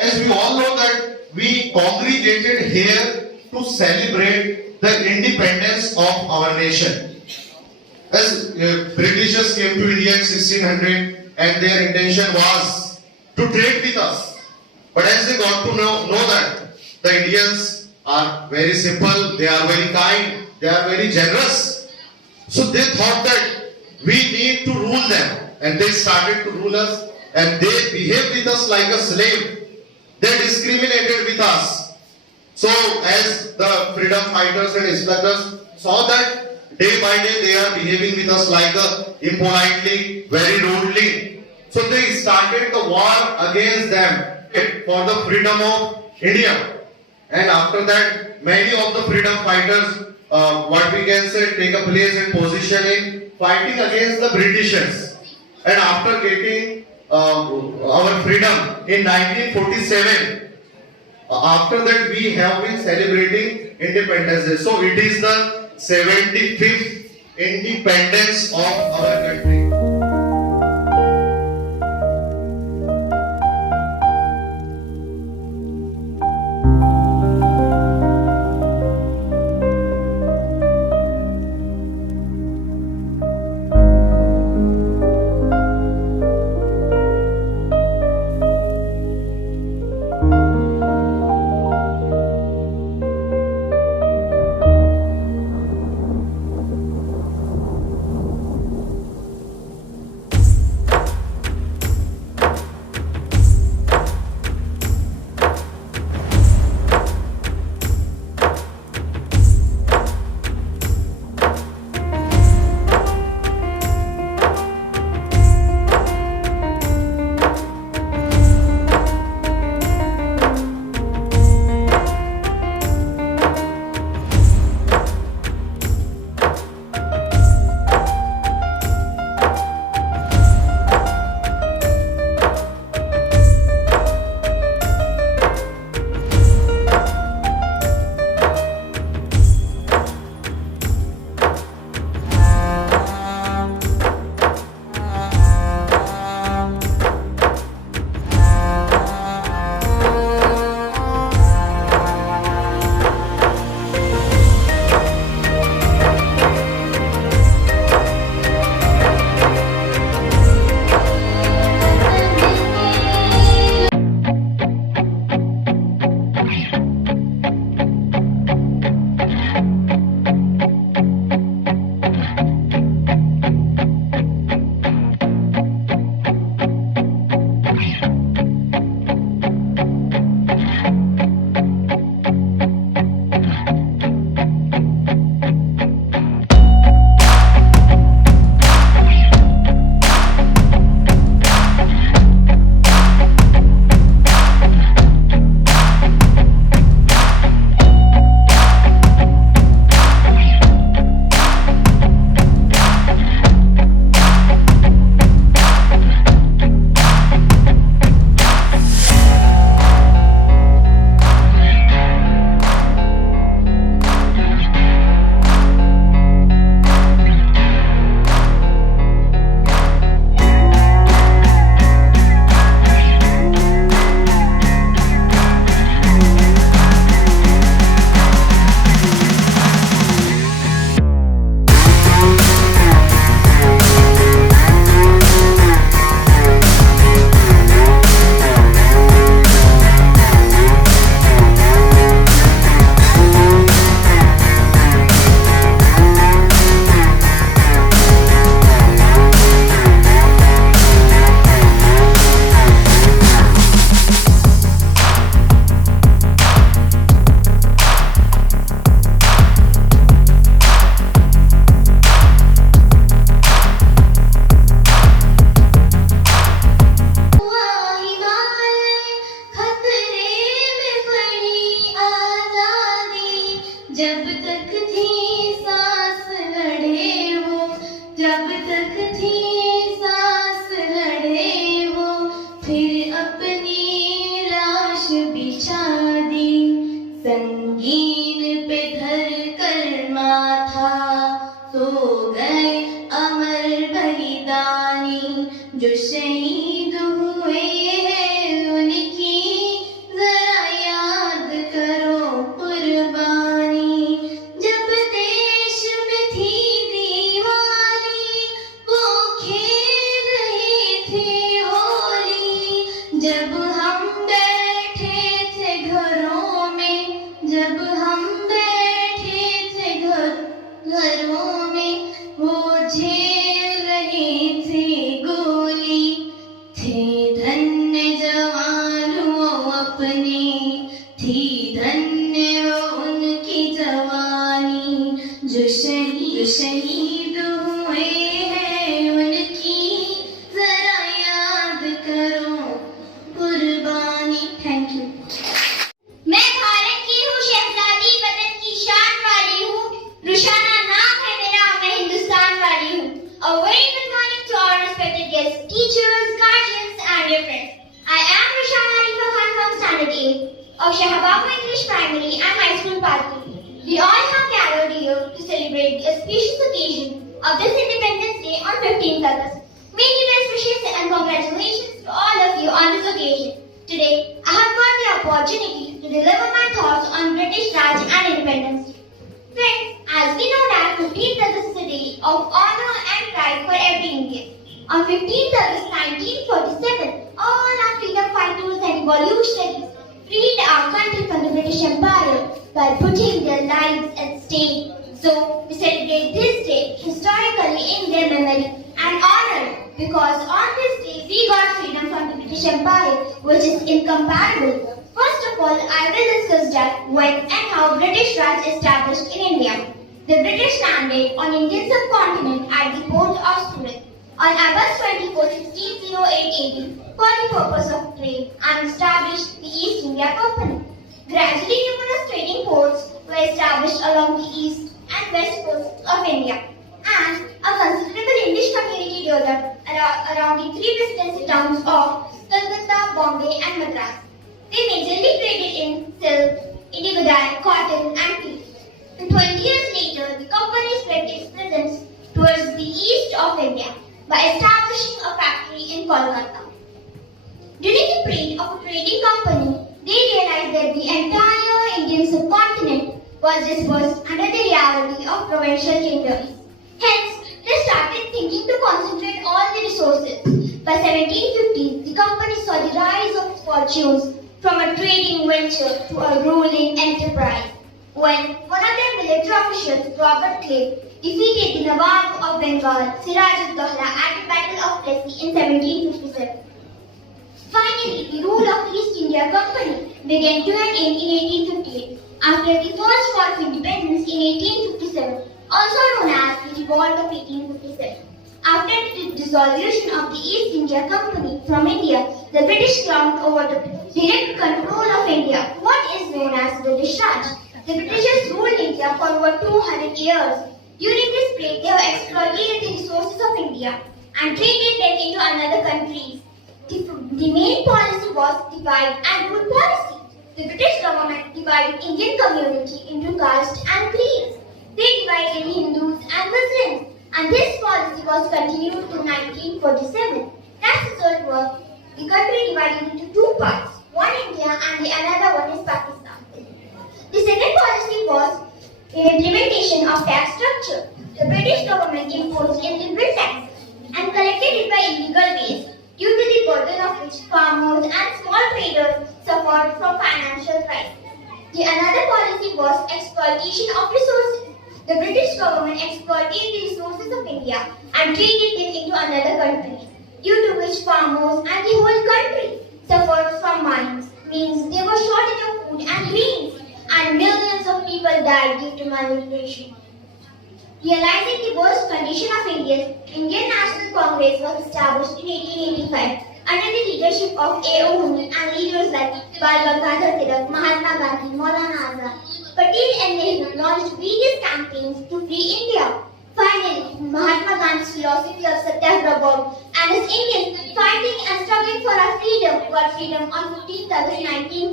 As we all know that we congregated here to celebrate the independence of our nation. As Britishers came to India in 1600 and their intention was to trade with us. But as they got to know that the Indians are very simple, they are very kind, they are very generous. So they thought that we need to rule them, and they started to rule us, and they behaved with us like a slave. They discriminated with us. So as the freedom fighters and instructors saw that day by day they are behaving with us like impolitely, very rudely. So they started the war against them for the freedom of India. And after that, many of the freedom fighters, what we can say, take a place and position in fighting against the Britishers. And after getting our freedom in 1947, after that we have been celebrating Independence Day. So it is the 75th independence of our country. जो शहीद हुए हैं उनकी आपने, थी धन्य वो उनकी जवानी, जो शहीद हुए हैं उनकी जरा याद करो कुर्बानी। Thank you. मैं भारत की हूँ, शहजादी वतन की शान वाली हूँ, रुशाना नाम है मेरा, मैं हिंदुस्तान वाली हूँ। A very good morning to our respected guests, teachers, guardians and dear friends. I am Rushana Rifa Khan from Standard 8 of Shah Babu English Primary and High School Patur. We all have gathered here to celebrate the auspicious occasion of this Independence Day on 15th August. Many best wishes and congratulations to all of you on this occasion. Today, I have got the opportunity to deliver my thoughts on British Raj and Independence Day. Friends, as we know that 15th August is a day of honor and pride for every Indian. On 15th August 1947, all our freedom fighters and revolutionaries freed our country from the British Empire by putting their lives at stake. So, we celebrate this day historically in their memory and honor, because on this day we got freedom from the British Empire, which is incomparable. First of all, I will discuss that when and how British Raj established in India. The British landed on Indian subcontinent at the port of Surat on August 24, 1608 AD for the purpose of trade and established the East India Company. Gradually, numerous trading ports were established along the east and west coasts of India, and a considerable English community developed around the three presidency towns of Calcutta, Bombay and Madras. They majorly traded in silk, indigo dye, cotton and tea. 20 years later, the company spread its presence towards the east of India by establishing a factory in Kolkata. During the period of a trading company, they realized that the entire Indian subcontinent was dispersed under the reality of provincial kingdoms. Hence, they started thinking to concentrate all the resources. By 1750, the company saw the rise of its fortunes from a trading venture to a ruling enterprise, when one of their military officials, Robert Clive, defeated the Nawab of Bengal, Siraj-ud-Dowla, at the Battle of Plassey in 1757. Finally, the rule of East India Company began to end in 1858, after the first war of independence in 1857, also known as the Revolt of 1857. After the dissolution of the East India Company from India, the British Crown over the direct control of India, what is known as British Raj. The Britishers ruled India for over 200 years. During this period, they have exploited the resources of India and traded them into other countries. The main policy was divide and rule policy. The British government divided Indian community into castes and creeds. They divided Hindus and Muslims, and this policy was continued till 1947. As a result was the country divided into two parts, one India and the another one is Pakistan. The second policy was implementation of tax structure. The British government imposed illegal taxes and collected it by illegal ways, due to the burden of which farmers and small traders suffered from financial crisis. The another policy was exploitation of resources. The British government exploited the resources of India and traded them into another countries, due to which farmers and the whole country suffered from mines, means there was shortage of food and grains, and millions of people died due to malnutrition. Realizing the worst condition of India, Indian National Congress was established in 1885 under the leadership of A.O. Muni and leaders like Bal Gangadhar Tilak, Mahatma Gandhi, Maulana Azad. Patil and Nehru launched various campaigns to free India. Finally, Mahatma Gandhi's philosophy of Satyagraha and his Indians fighting and struggling for our freedom got freedom on 15th August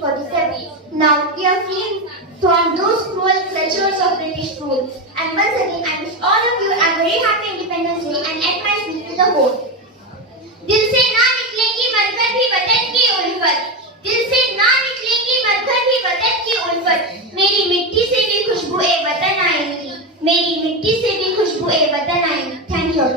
1947. Now we are free from those cruel pleasures of British rule. And once again, I wish all of you a very happy Independence Day and end my speech with a quote. दिल से ना निकलेगी मरकर भी वतन की उल्फत, दिल से ना निकलेगी मरकर भी वतन की उल्फत, मेरी मिट्टी से भी खुशबू ए वतन आएगी, मेरी मिट्टी से भी खुशबू ए वतन आएगी। Thank you.